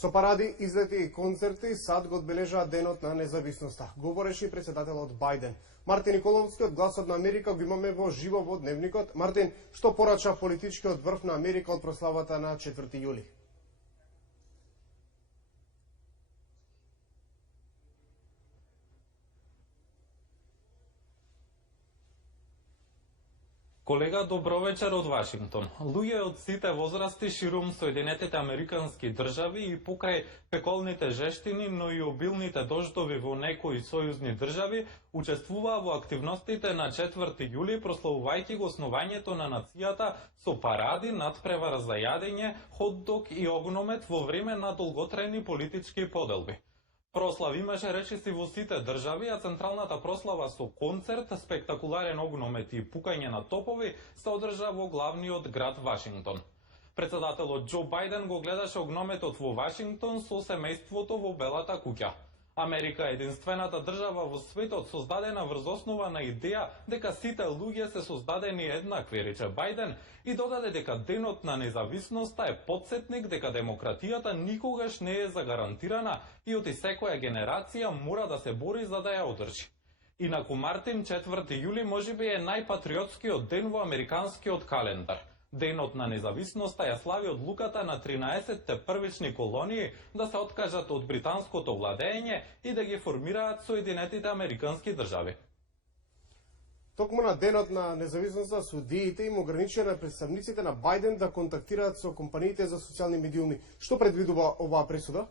Со паради, излети и концерти, САД го одбележаа денот на независноста. Говореше председателот Бајден. Мартин Николовски од Гласот на Америка го имаме во живо во Дневникот. Мартин, што порача политичкиот врв на Америка од прославата на 4 јули? Колега, добро вечер од Вашингтон. Луѓе од сите возрасти ширум Соединетите Американски држави и покрај пеколните жештини, но и обилните дождови во некои сојузни држави, учествуваа во активностите на 4 јули, прославувајќи го основањето на нацијата со паради, надпревара за јадење, хот-дог и огномет во време на долготрајни политички поделби. Прослав имаше речиси во сите држави, а централната прослава со концерт, спектакуларен огномет и пукање на топови се одржа во главниот град Вашингтон. Председателот Џо Бајден го гледаше огнометот во Вашингтон со семејството во Белата куќа. Америка е единствената држава во светот создадена врз основа на идеја дека сите луѓе се создадени еднакви, рече Бајден, и додаде дека денот на независноста е потсетник дека демократијата никогаш не е загарантирана и оти секоја генерација мора да се бори за да ја одржи. Инаку Мартин, 4 јули можеби е најпатриотскиот ден во американскиот календар. Денот на независноста ја слави одлуката на 13-те првични колонии да се откажат од британското владење и да ги формираат Соединетите Американски држави. Токму на денот на независноста судиите им ограничија на представниците на Бајден да контактираат со компаниите за социјални медиуми. Што предвидува оваа пресуда?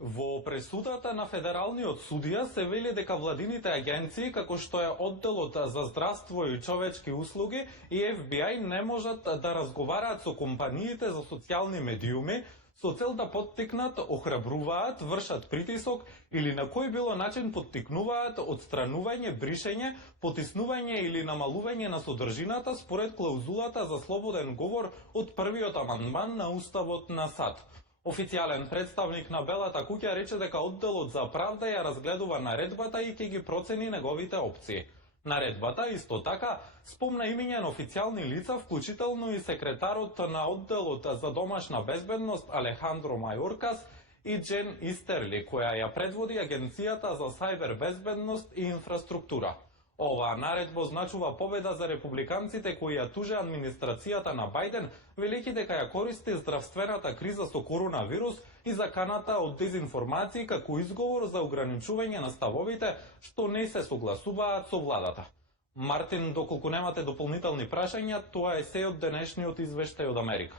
Во пресудата на федералниот судија се вели дека владините агенции, како што е Одделот за здравство и човечки услуги и FBI, не можат да разговараат со компаниите за социјални медиуми со цел да поттикнат, охрабруваат, вршат притисок или на кој било начин поттикнуваат отстранување, бришење, потиснување или намалување на содржината според клаузулата за слободен говор од првиот амандман на Уставот на САД. Официјален представник на Белата куќа рече дека Одделот за правда ја разгледува наредбата и ќе ги процени неговите опции. Наредбата исто така спомна имиња на официјални лица, вклучително и секретарот на Одделот за домашна безбедност Алехандро Мајоркас и Джен Истерли, која ја предводи Агенцијата за сајбер безбедност и инфраструктура. Оваа наредба означува победа за републиканците кои ја туже администрацијата на Бајден, велики дека ја користи здравствената криза со коронавирус и заканата од дезинформации како изговор за ограничување на ставовите што не се согласуваат со владата. Мартин, доколку немате дополнителни прашања, тоа е се од денешниот извештај од Америка.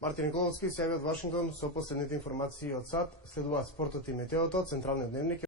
Мартин Николовски се јави од Вашингтон со последните информации од САД, следуваат спортот и метеото, централниот дневник.